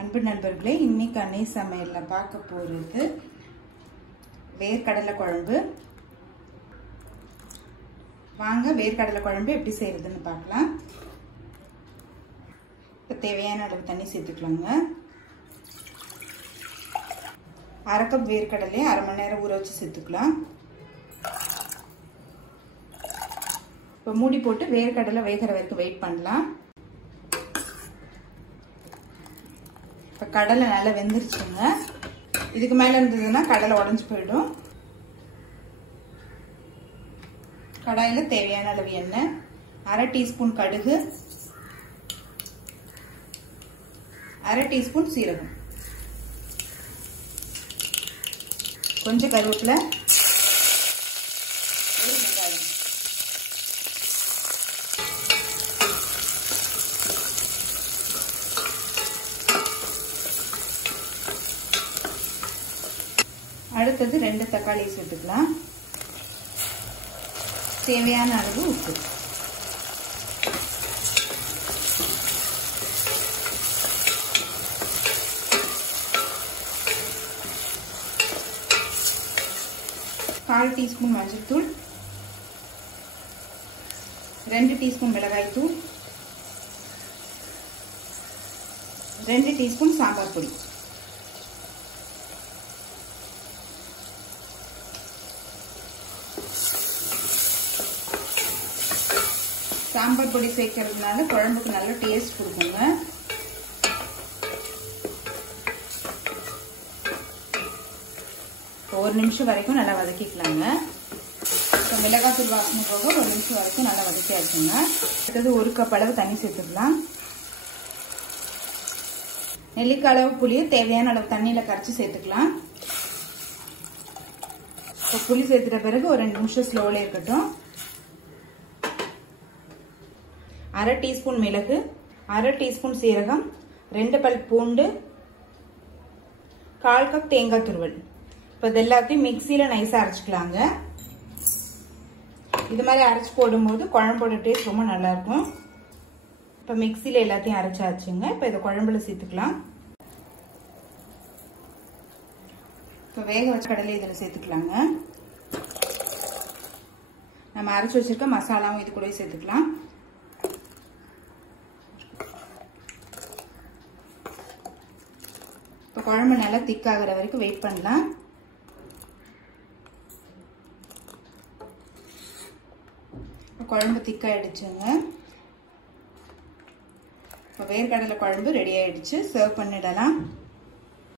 அன்பு நண்பர்களே, இன்னைக்கு அன்னை சமையல்ல பார்க்க போறது வேர்க்கடலை குழம்பு. வாங்க வேர்க்கடலை குழம்பு எப்படி செய்யறதுன்னு பார்க்கலாம். இப்போ தேவையான அளவு தண்ணி சேர்த்துக்கலாங்க. 1/2 கப் வேர்க்கடலை 1/2 மணி நேரம் ஊற வச்சு சேர்த்துக்கலாம். இப்போ மூடி போட்டு வேர்க்கடலை வேகிற வரைக்கும் வெயிட் பண்ணலாம். இப்போ கடலை நல்லா வெந்துருச்சுங்க. இதுக்கு மேலே இருந்ததுன்னா கடலை உடஞ்சி போயிடும். கடாயில் தேவையான அளவு எண்ணெய், 1/2 டீஸ்பூன் கடுகு, 1/2 டீஸ்பூன் சீரகம், கொஞ்சம் கருவேப்பிலை, ஒரு வெங்காயம். அடுத்தது 2 தக்காளி சேர்த்துக்கலாம். தேவையான அளவு உப்பு. கால் டீஸ்பூன் மஞ்சள்தூள், 2 டீஸ்பூன் மிளகாய் தூள், 2 டீஸ்பூன் சாம்பார் பொடி. சாம்பார் பொடி சேர்க்கறதுனால குழம்புக்கு நல்ல டேஸ்ட் கொடுக்குங்க. ஒரு நிமிஷம் வரைக்கும் நல்லா வதக்கிக்கலாங்க. இப்போ மிளகாய் தூள் வாசனை போக 1 நிமிஷம் வரைக்கும் நல்லா வதக்கியாச்சுங்க. அடுத்தது 1 கப் அளவு தண்ணி சேர்த்துக்கலாம். நெல்லிக்காய் அளவு புளியை தேவையான அளவு தண்ணியில கரைச்சி சேர்த்துக்கலாம். இப்போ புளி சேர்த்துட்ட பிறகு ஒரு 2 நிமிஷம் ஸ்லோல இருக்கட்டும். 1/2 டீஸ்பூன் மிளகு, 1/2 டீஸ்பூன் சீரகம், 2 பல் பூண்டு, 1/4 கப் தேங்காய் துருவல். இப்போ இது எல்லாத்தையும் மிக்சியில நைஸா அரைச்சிக்கலாங்க. இது மாதிரி அரைச்சு போடும்போது குழம்போட டேஸ்ட் ரொம்ப நல்லா இருக்கும். இப்போ மிக்சியில எல்லாத்தையும் அரைச்சாச்சுங்க. இப்போ இதை குழம்புல சேர்த்துக்கலாம். இப்போ வேக வச்ச கடலை இதில் சேர்த்துக்கலாங்க. நம்ம அரைச்சு வச்சிருக்க மசாலாவும் இது கூட சேர்த்துக்கலாம். இப்போ குழம்பு நல்லா திக்காகிற வரைக்கும் வெயிட் பண்ணலாம். குழம்பு திக்காயிடுச்சுங்க. இப்போ வேர்க்கடலை குழம்பு ரெடி ஆயிடுச்சு. சர்வ் பண்ணிடலாம்.